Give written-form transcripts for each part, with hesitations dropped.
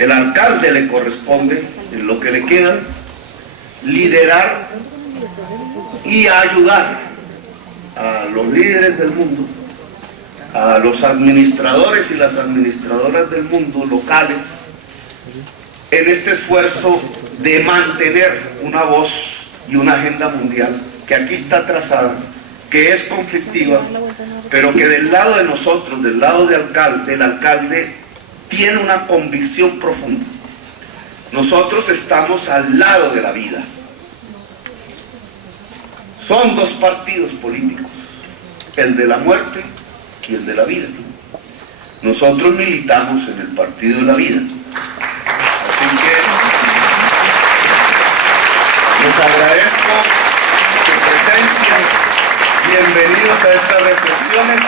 El alcalde le corresponde, en lo que le queda, liderar y ayudar a los líderes del mundo, a los administradores y las administradoras del mundo locales, en este esfuerzo de mantener una voz y una agenda mundial que aquí está trazada, que es conflictiva, pero que del lado de nosotros, del lado del alcalde, tiene una convicción profunda. Nosotros estamos al lado de la vida. Son dos partidos políticos, el de la muerte y el de la vida. Nosotros militamos en el partido de la vida. Así que les agradezco su presencia. Bienvenidos a estas reflexiones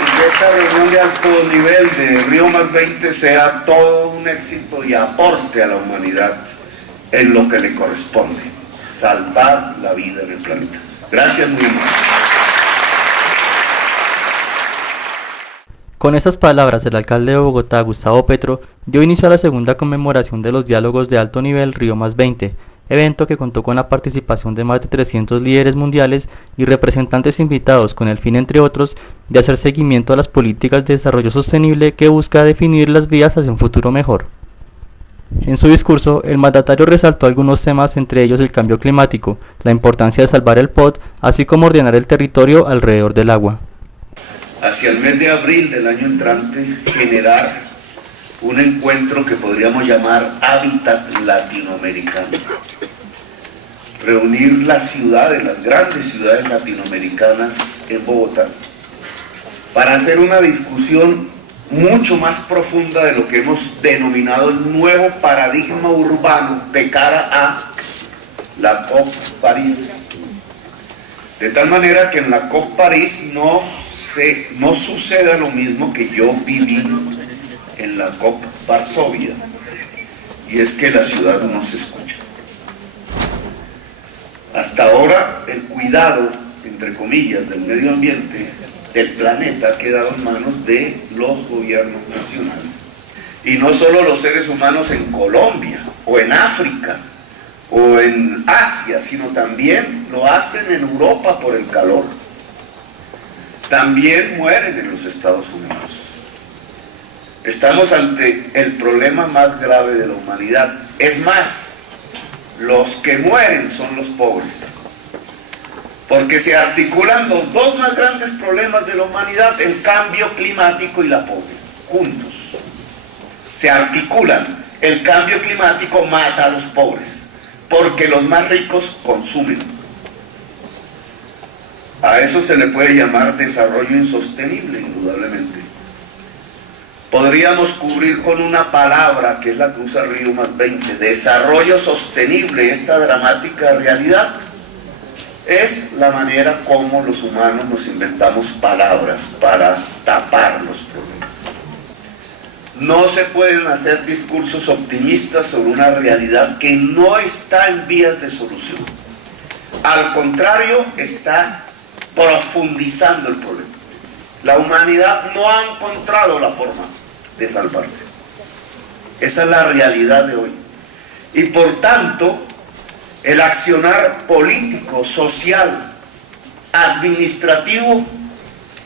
y que esta reunión de alto nivel de Río Más 20 sea todo un éxito y aporte a la humanidad en lo que le corresponde: salvar la vida en el planeta. Gracias, muy amable. Con estas palabras, el alcalde de Bogotá, Gustavo Petro, dio inicio a la segunda conmemoración de los diálogos de alto nivel Río Más 20, evento que contó con la participación de más de 300 líderes mundiales y representantes invitados con el fin, entre otros, de hacer seguimiento a las políticas de desarrollo sostenible que busca definir las vías hacia un futuro mejor. En su discurso, el mandatario resaltó algunos temas, entre ellos el cambio climático, la importancia de salvar el POT, así como ordenar el territorio alrededor del agua. Hacia el mes de abril del año entrante, generar un encuentro que podríamos llamar Hábitat Latinoamericano. Reunir las ciudades, las grandes ciudades latinoamericanas en Bogotá, para hacer una discusión mucho más profunda de lo que hemos denominado el nuevo paradigma urbano de cara a la COP París. De tal manera que en la COP París no suceda lo mismo que yo viví en la COP Varsovia, y es que la ciudad no se escucha. Hasta ahora el cuidado, entre comillas, del medio ambiente, del planeta, ha quedado en manos de los gobiernos nacionales. Y no solo los seres humanos en Colombia, o en África, o en Asia, sino también lo hacen en Europa por el calor. También mueren en los Estados Unidos. Estamos ante el problema más grave de la humanidad. Es más, los que mueren son los pobres, porque se articulan los dos más grandes problemas de la humanidad: el cambio climático y la pobreza, juntos. Se articulan. El cambio climático mata a los pobres, porque los más ricos consumen. A eso se le puede llamar desarrollo insostenible, indudablemente. Podríamos cubrir con una palabra que es la que usa Río Más 20, desarrollo sostenible, esta dramática realidad. Es la manera como los humanos nos inventamos palabras para tapar los problemas. No se pueden hacer discursos optimistas sobre una realidad que no está en vías de solución. Al contrario, está profundizando el problema. La humanidad no ha encontrado la forma de salvarse. Esa es la realidad de hoy. Y por tanto, el accionar político, social, administrativo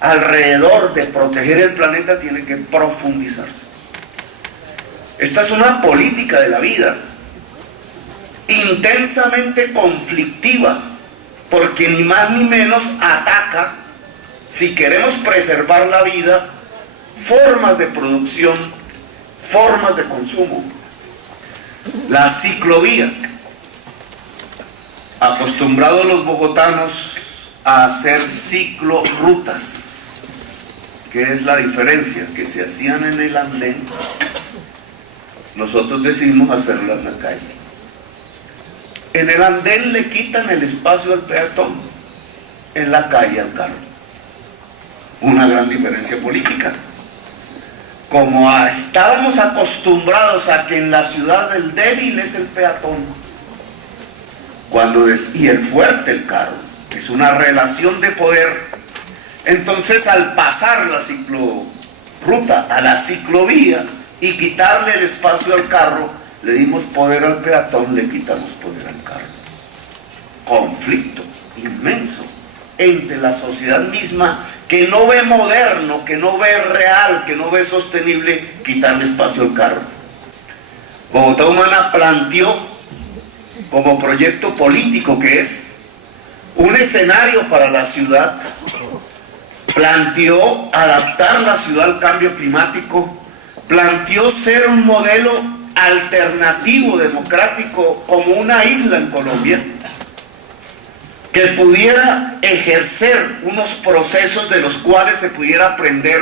alrededor de proteger el planeta tiene que profundizarse. Esta es una política de la vida, intensamente conflictiva, porque ni más ni menos ataca, si queremos preservar la vida, formas de producción, formas de consumo. La ciclovía. Acostumbrados los bogotanos a hacer ciclorrutas. ¿Qué es la diferencia? Que se hacían en el andén, nosotros decidimos hacerlo en la calle. En el andén le quitan el espacio al peatón, en la calle al carro. Una gran diferencia política. Como estábamos acostumbrados a que en la ciudad el débil es el peatón, y el fuerte el carro, es una relación de poder. Entonces, al pasar la ciclorruta a la ciclovía, y quitarle el espacio al carro, le dimos poder al peatón, le quitamos poder al carro. Conflicto inmenso entre la sociedad misma, que no ve moderno, que no ve real, que no ve sostenible quitarle espacio al carro. Bogotá Humana planteó como proyecto político que es un escenario para la ciudad, planteó adaptar la ciudad al cambio climático, planteó ser un modelo alternativo, democrático, como una isla en Colombia, que pudiera ejercer unos procesos de los cuales se pudiera aprender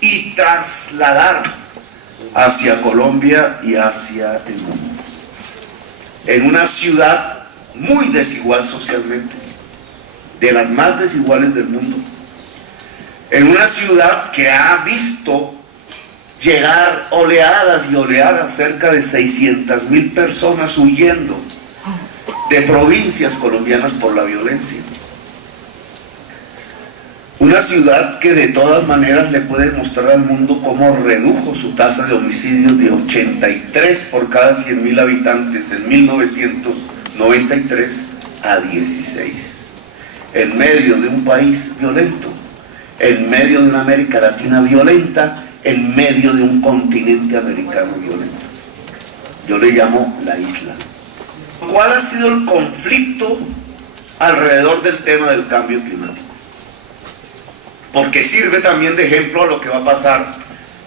y trasladar hacia Colombia y hacia el mundo. En una ciudad muy desigual socialmente, de las más desiguales del mundo, en una ciudad que ha visto llegar oleadas y oleadas, cerca de 600.000 personas huyendo de provincias colombianas por la violencia. Una ciudad que de todas maneras le puede mostrar al mundo cómo redujo su tasa de homicidios de 83 por cada 100.000 habitantes en 1993 a 16. En medio de un país violento, en medio de una América Latina violenta, en medio de un continente americano violento. Yo le llamo la isla. ¿Cuál ha sido el conflicto alrededor del tema del cambio climático? Porque sirve también de ejemplo a lo que va a pasar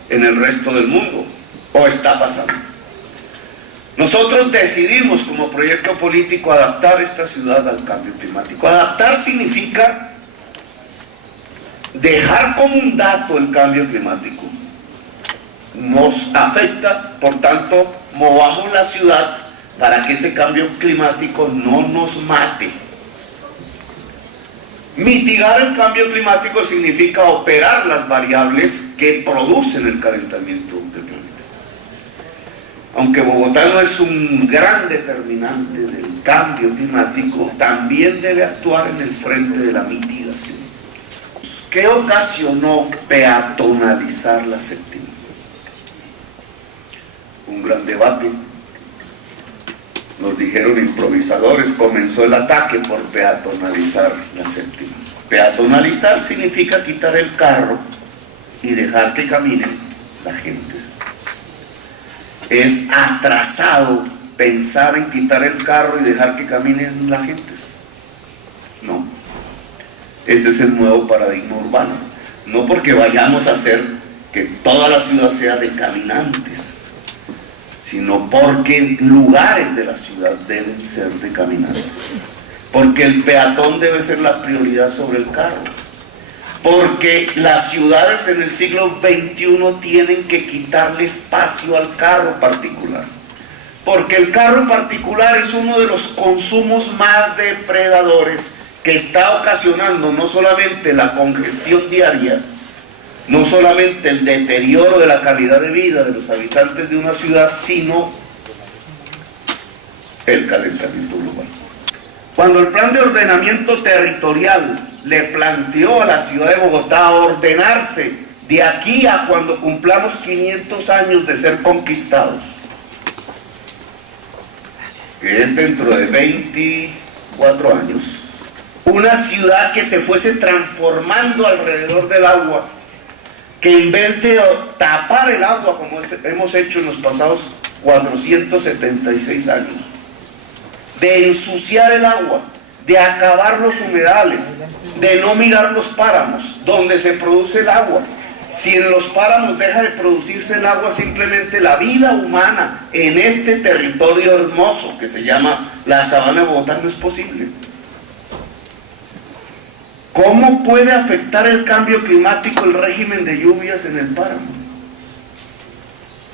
en el resto del mundo, o está pasando. Nosotros decidimos como proyecto político adaptar esta ciudad al cambio climático. Adaptar significa dejar como un dato el cambio climático. Nos afecta, por tanto, movamos la ciudad para que ese cambio climático no nos mate. Mitigar el cambio climático significa operar las variables que producen el calentamiento del planeta. Aunque Bogotá no es un gran determinante del cambio climático, también debe actuar en el frente de la mitigación. ¿Qué ocasionó peatonalizar la séptima? Un gran debate. Nos dijeron improvisadores, comenzó el ataque por peatonalizar la séptima. Peatonalizar significa quitar el carro y dejar que caminen las gentes. Es atrasado pensar en quitar el carro y dejar que caminen las gentes. No. Ese es el nuevo paradigma urbano. No porque vayamos a hacer que toda la ciudad sea de caminantes, sino porque lugares de la ciudad deben ser de caminantes. Porque el peatón debe ser la prioridad sobre el carro. Porque las ciudades en el siglo XXI tienen que quitarle espacio al carro particular. Porque el carro particular es uno de los consumos más depredadores que está ocasionando no solamente la congestión diaria, no solamente el deterioro de la calidad de vida de los habitantes de una ciudad, sino el calentamiento global. Cuando el plan de ordenamiento territorial le planteó a la ciudad de Bogotá ordenarse de aquí a cuando cumplamos 500 años de ser conquistados, que es dentro de 24 años, una ciudad que se fuese transformando alrededor del agua, que en vez de tapar el agua como hemos hecho en los pasados 476 años, de ensuciar el agua, de acabar los humedales, de no mirar los páramos donde se produce el agua. Si en los páramos deja de producirse el agua, simplemente la vida humana en este territorio hermoso que se llama la sabana de Bogotá no es posible. ¿Cómo puede afectar el cambio climático el régimen de lluvias en el páramo?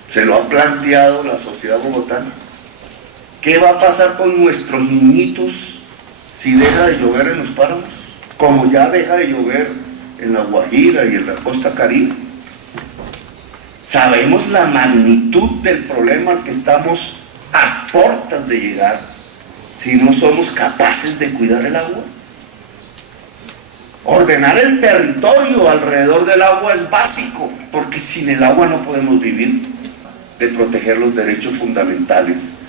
¿Se lo ha planteado la sociedad bogotana? ¿Qué va a pasar con nuestros niñitos si deja de llover en los páramos? Como ya deja de llover en la Guajira y en la costa Caribe. Sabemos la magnitud del problema al que estamos a puertas de llegar si no somos capaces de cuidar el agua. Ordenar el territorio alrededor del agua es básico, porque sin el agua no podemos vivir. de proteger los derechos fundamentales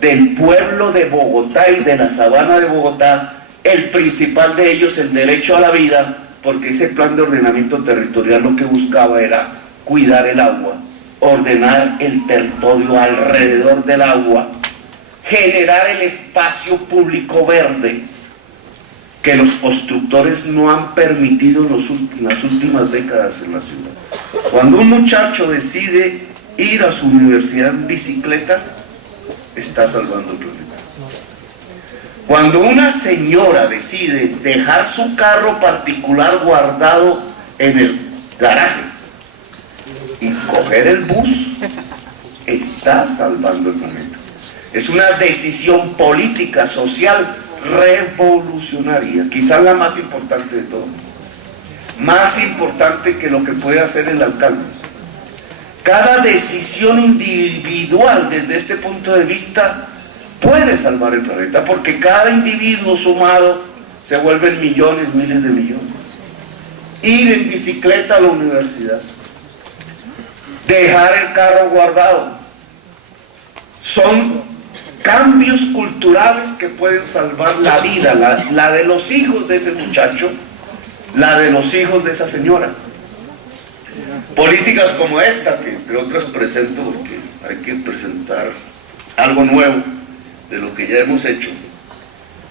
del pueblo de Bogotá y de la sabana de Bogotá, el principal de ellos, el derecho a la vida, porque ese plan de ordenamiento territorial lo que buscaba era cuidar el agua, ordenar el territorio alrededor del agua, generar el espacio público verde que los constructores no han permitido en las últimas décadas en la ciudad. Cuando un muchacho decide ir a su universidad en bicicleta, está salvando el planeta. Cuando una señora decide dejar su carro particular guardado en el garaje y coger el bus, está salvando el planeta. Es una decisión política, social, revolucionaria, quizás la más importante de todas, más importante que lo que puede hacer el alcalde. Cada decisión individual desde este punto de vista puede salvar el planeta, porque cada individuo sumado se vuelven millones, miles de millones. Ir en bicicleta a la universidad, dejar el carro guardado, son cambios culturales que pueden salvar la vida, la de los hijos de ese muchacho, la de los hijos de esa señora. Políticas como esta, que entre otras presento porque hay que presentar algo nuevo de lo que ya hemos hecho.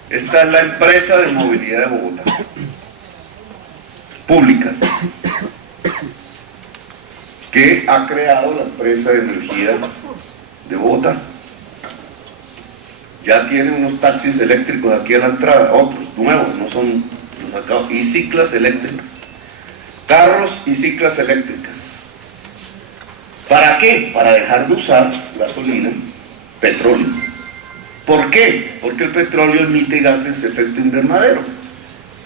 Esta es la empresa de movilidad de Bogotá, pública, que ha creado la empresa de energía de Bogotá. Ya tiene unos taxis eléctricos aquí a la entrada, otros nuevos, no son los sacados, y ciclas eléctricas, carros y ciclas eléctricas. ¿Para qué? Para dejar de usar gasolina, petróleo. ¿Por qué? Porque el petróleo emite gases de efecto invernadero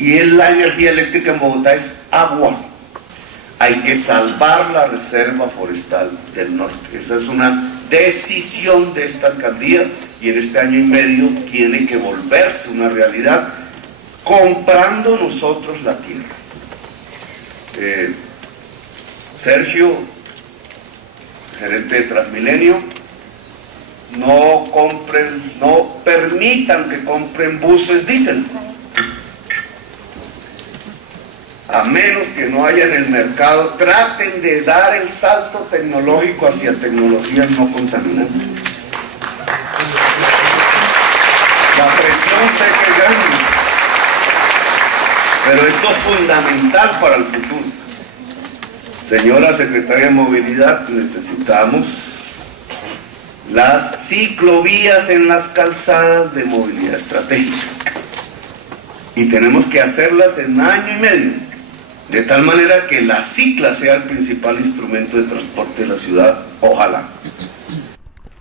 y la energía eléctrica en Bogotá es agua. Hay que salvar la reserva forestal del norte. Esa es una decisión de esta alcaldía y en este año y medio tiene que volverse una realidad, comprando nosotros la tierra. Sergio, gerente de Transmilenio, no permitan que compren buses diésel, a menos que no haya en el mercado. Traten de dar el salto tecnológico hacia tecnologías no contaminantes. La presión sé que es grande, pero esto es fundamental para el futuro. Señora secretaria de Movilidad, necesitamos las ciclovías en las calzadas de movilidad estratégica y tenemos que hacerlas en año y medio, de tal manera que la cicla sea el principal instrumento de transporte de la ciudad, ojalá.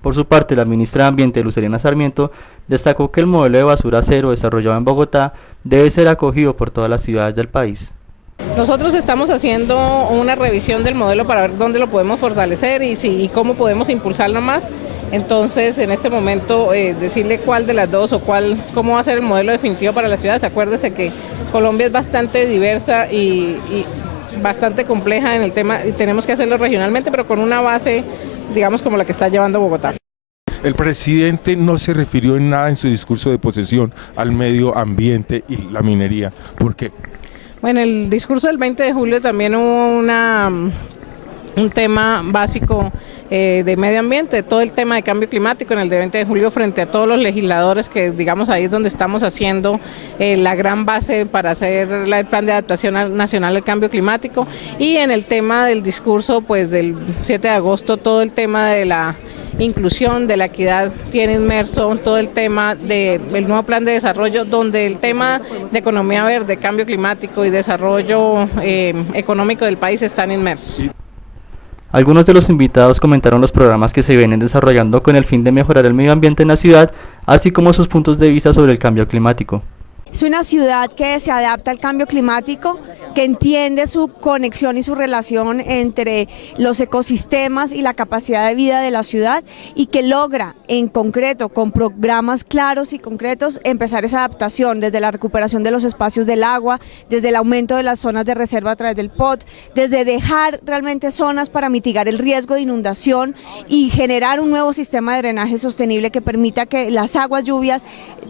Por su parte, la ministra de Ambiente, Luz Helena Sarmiento, destacó que el modelo de basura cero desarrollado en Bogotá debe ser acogido por todas las ciudades del país. Nosotros estamos haciendo una revisión del modelo para ver dónde lo podemos fortalecer y cómo podemos impulsarlo más. Entonces, en este momento, decirle cuál de las dos o cómo va a ser el modelo definitivo para las ciudades. Acuérdese que Colombia es bastante diversa y bastante compleja en el tema, y tenemos que hacerlo regionalmente, pero con una base, digamos, como la que está llevando Bogotá. El presidente no se refirió en nada en su discurso de posesión al medio ambiente y la minería. ¿Por qué? Bueno, el discurso del 20 de julio también hubo un tema básico de medio ambiente, todo el tema de cambio climático en el de 20 de julio frente a todos los legisladores, que digamos ahí es donde estamos haciendo la gran base para hacer el plan de adaptación nacional al cambio climático. Y en el tema del discurso pues del 7 de agosto, todo el tema de la inclusión, de la equidad, tiene inmerso todo el tema del nuevo plan de desarrollo, donde el tema de economía verde, cambio climático y desarrollo económico del país están inmersos. Algunos de los invitados comentaron los programas que se vienen desarrollando con el fin de mejorar el medio ambiente en la ciudad, así como sus puntos de vista sobre el cambio climático. Es una ciudad que se adapta al cambio climático, que entiende su conexión y su relación entre los ecosistemas y la capacidad de vida de la ciudad y que logra en concreto, con programas claros y concretos, empezar esa adaptación desde la recuperación de los espacios del agua, desde el aumento de las zonas de reserva a través del POT, desde dejar realmente zonas para mitigar el riesgo de inundación y generar un nuevo sistema de drenaje sostenible que permita que las aguas lluvias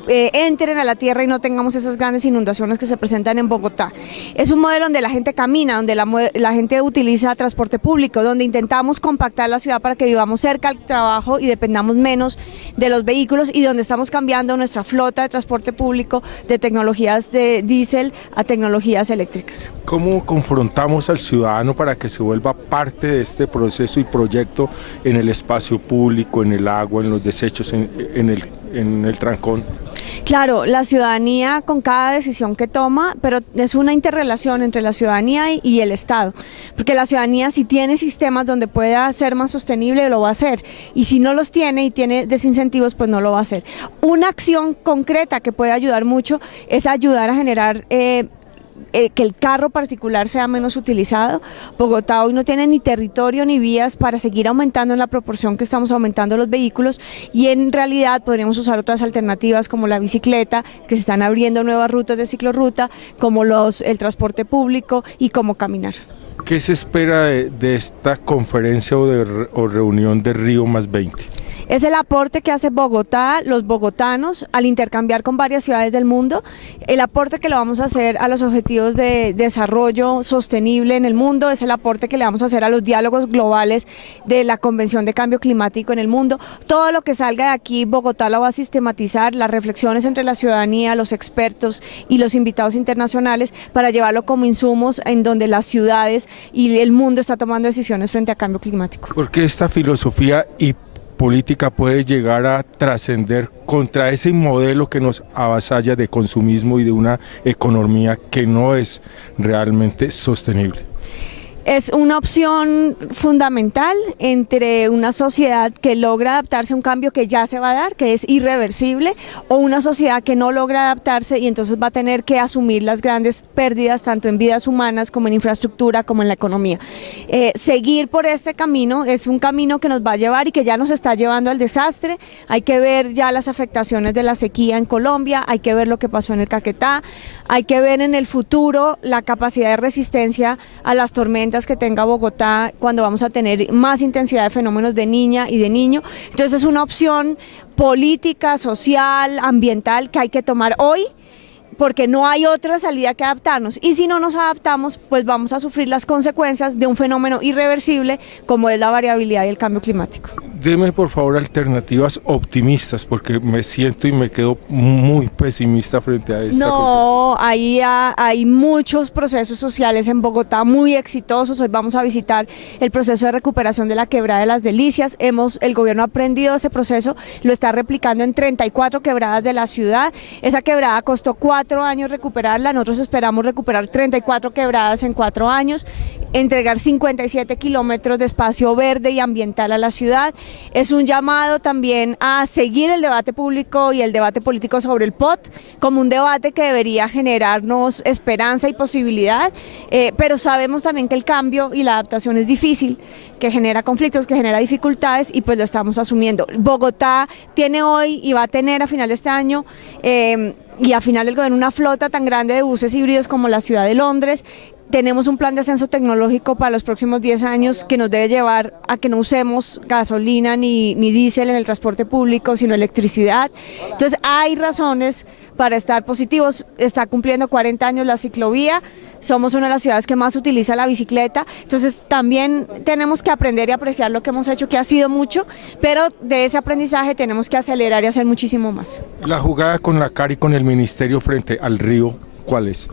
entren a la tierra y no tengamos esas grandes inundaciones que se presentan en Bogotá. Es un modelo donde la gente camina, donde la gente utiliza transporte público, donde intentamos compactar la ciudad para que vivamos cerca al trabajo y dependamos menos de los vehículos y donde estamos cambiando nuestra flota de transporte público de tecnologías de diésel a tecnologías eléctricas. ¿Cómo confrontamos al ciudadano para que se vuelva parte de este proceso y proyecto en el espacio público, en el agua, en los desechos, en el trancón? Claro, la ciudadanía con cada decisión que toma, pero es una interrelación entre la ciudadanía y el Estado, porque la ciudadanía si tiene sistemas donde pueda ser más sostenible lo va a hacer y si no los tiene y tiene desincentivos pues no lo va a hacer. Una acción concreta que puede ayudar mucho es ayudar a generar que el carro particular sea menos utilizado. Bogotá hoy no tiene ni territorio ni vías para seguir aumentando en la proporción que estamos aumentando los vehículos y en realidad podríamos usar otras alternativas como la bicicleta, que se están abriendo nuevas rutas de ciclorruta, como el transporte público y como caminar. ¿Qué se espera de esta conferencia o reunión de Río +20? Es el aporte que hace Bogotá, los bogotanos, al intercambiar con varias ciudades del mundo, el aporte que le vamos a hacer a los objetivos de desarrollo sostenible en el mundo, es el aporte que le vamos a hacer a los diálogos globales de la Convención de Cambio Climático en el mundo. Todo lo que salga de aquí, Bogotá lo va a sistematizar, las reflexiones entre la ciudadanía, los expertos y los invitados internacionales para llevarlo como insumos en donde las ciudades y el mundo está tomando decisiones frente a cambio climático. Porque esta filosofía y política puede llegar a trascender contra ese modelo que nos avasalla de consumismo y de una economía que no es realmente sostenible. Es una opción fundamental entre una sociedad que logra adaptarse a un cambio que ya se va a dar, que es irreversible, o una sociedad que no logra adaptarse y entonces va a tener que asumir las grandes pérdidas tanto en vidas humanas como en infraestructura como en la economía. Seguir por este camino es un camino que nos va a llevar y que ya nos está llevando al desastre. Hay que ver ya las afectaciones de la sequía en Colombia, hay que ver lo que pasó en el Caquetá, hay que ver en el futuro la capacidad de resistencia a las tormentas que tenga Bogotá cuando vamos a tener más intensidad de fenómenos de niña y de niño. Entonces es una opción política, social, ambiental que hay que tomar hoy porque no hay otra salida que adaptarnos y si no nos adaptamos pues vamos a sufrir las consecuencias de un fenómeno irreversible como es la variabilidad y el cambio climático. Deme por favor alternativas optimistas porque me siento y me quedo muy pesimista frente a esta cosa. No, hay muchos procesos sociales en Bogotá muy exitosos. Hoy vamos a visitar el proceso de recuperación de la quebrada de las Delicias. El gobierno ha aprendido ese proceso, lo está replicando en 34 quebradas de la ciudad. Esa quebrada costó 4 años recuperarla, nosotros esperamos recuperar 34 quebradas en 4 años, entregar 57 kilómetros de espacio verde y ambiental a la ciudad. Es un llamado también a seguir el debate público y el debate político sobre el POT como un debate que debería generarnos esperanza y posibilidad, pero sabemos también que el cambio y la adaptación es difícil, que genera conflictos, que genera dificultades y pues lo estamos asumiendo. Bogotá tiene hoy y va a tener a final de este año y a final del gobierno una flota tan grande de buses híbridos como la ciudad de Londres. Tenemos un plan de ascenso tecnológico para los próximos 10 años que nos debe llevar a que no usemos gasolina ni diésel en el transporte público, sino electricidad. Entonces hay razones para estar positivos. Está cumpliendo 40 años la ciclovía, somos una de las ciudades que más utiliza la bicicleta, entonces también tenemos que aprender y apreciar lo que hemos hecho, que ha sido mucho, pero de ese aprendizaje tenemos que acelerar y hacer muchísimo más. La jugada con la CAR y con el ministerio frente al río, ¿cuál es?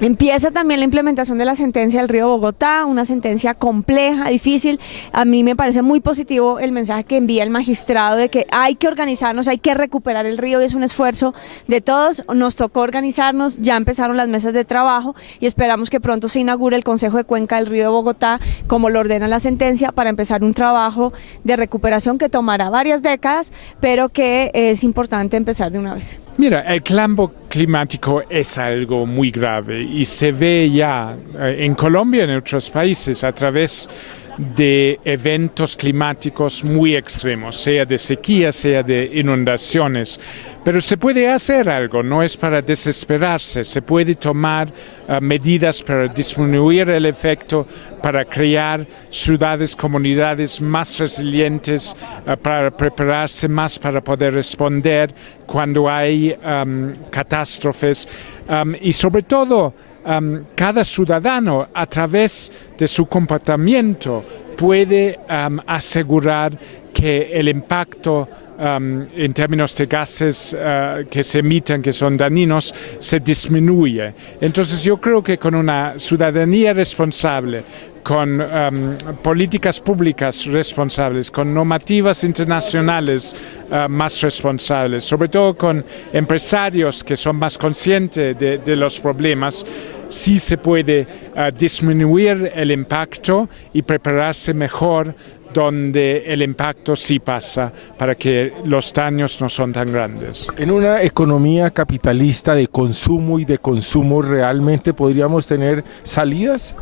Empieza también la implementación de la sentencia del Río Bogotá, una sentencia compleja, difícil. A mí me parece muy positivo el mensaje que envía el magistrado de que hay que organizarnos, hay que recuperar el río y es un esfuerzo de todos. Nos tocó organizarnos, ya empezaron las mesas de trabajo y esperamos que pronto se inaugure el Consejo de Cuenca del Río de Bogotá, como lo ordena la sentencia, para empezar un trabajo de recuperación que tomará varias décadas, pero que es importante empezar de una vez. Mira, el cambio climático es algo muy grave y se ve ya en Colombia y en otros países a través de eventos climáticos muy extremos, sea de sequía, sea de inundaciones. Pero se puede hacer algo, no es para desesperarse, se puede tomar medidas para disminuir el efecto, para crear ciudades, comunidades más resilientes, para prepararse más para poder responder cuando hay catástrofes y sobre todo cada ciudadano a través de su comportamiento puede asegurar que el impacto en términos de gases que se emiten, que son dañinos, se disminuye. Entonces yo creo que con una ciudadanía responsable, con políticas públicas responsables, con normativas internacionales más responsables, sobre todo con empresarios que son más conscientes de los problemas, sí se puede disminuir el impacto y prepararse mejor donde el impacto sí pasa para que los daños no son tan grandes. En una economía capitalista de consumo y de consumo, ¿realmente podríamos tener salidas?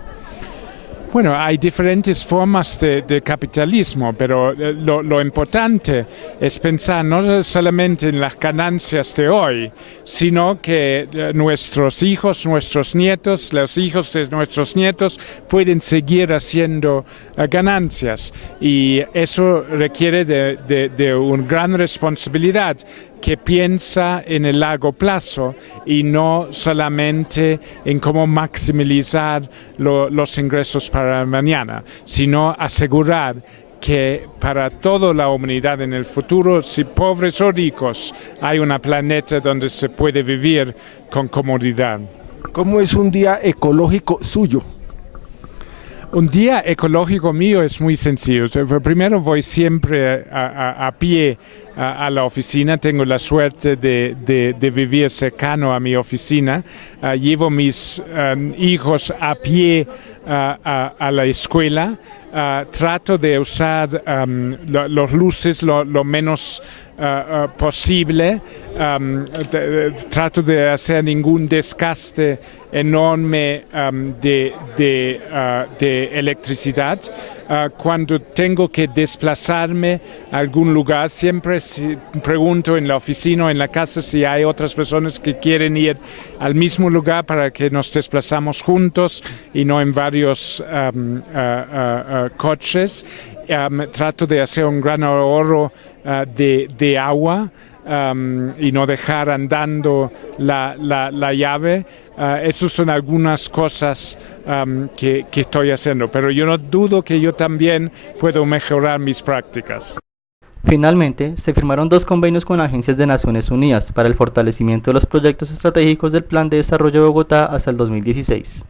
Bueno, hay diferentes formas de capitalismo, pero lo importante es pensar no solamente en las ganancias de hoy, sino que nuestros hijos, nuestros nietos, los hijos de nuestros nietos pueden seguir haciendo ganancias y eso requiere de una gran responsabilidad que piensa en el largo plazo y no solamente en cómo maximizar los ingresos para mañana, sino asegurar que para toda la humanidad en el futuro, si pobres o ricos, hay un planeta donde se puede vivir con comodidad. ¿Cómo es un día ecológico suyo? Un día ecológico mío es muy sencillo. Primero voy siempre a pie a la oficina, tengo la suerte de vivir cercano a mi oficina, llevo mis hijos a pie a la escuela, trato de usar los luces lo menos posible, trato de hacer ningún desgaste enorme de electricidad. Cuando tengo que desplazarme a algún lugar, siempre pregunto en la oficina o en la casa si hay otras personas que quieren ir al mismo lugar para que nos desplazamos juntos y no en varios coches. Trato de hacer un gran ahorro de agua y no dejar andando la llave. Esas son algunas cosas que estoy haciendo, pero yo no dudo que yo también puedo mejorar mis prácticas. Finalmente, se firmaron 2 convenios con agencias de Naciones Unidas para el fortalecimiento de los proyectos estratégicos del Plan de Desarrollo de Bogotá hasta el 2016.